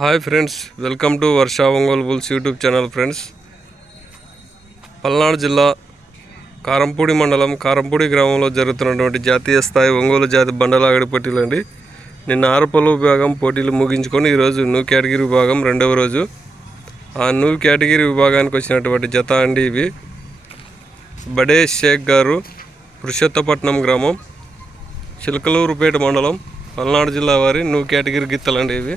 Hi friends welcome to Varsha Ongole bulls YouTube channel friends Palnadu జిల్లా కారంపూడి మండలం కారంపూడి గ్రామంలో జరుగుతున్నటువంటి జాతీయ స్థాయి ఒంగోలు జాతి బండలాగడి పోటీలు అండి. నిన్న ఆరుపల్లు విభాగం పోటీలు ముగించుకొని ఈరోజు న్యూ కేటగిరీ విభాగం రెండవ రోజు. ఆ న్యూ కేటగిరీ విభాగానికి వచ్చినటువంటి జత అండి ఇవి. బడే షేక్ గారు పురుషోత్తపట్నం గ్రామం చిలకలూరుపేట మండలం పల్నాడు జిల్లా వారి న్యూ కేటగిరీ గిత్తలండి ఇవి.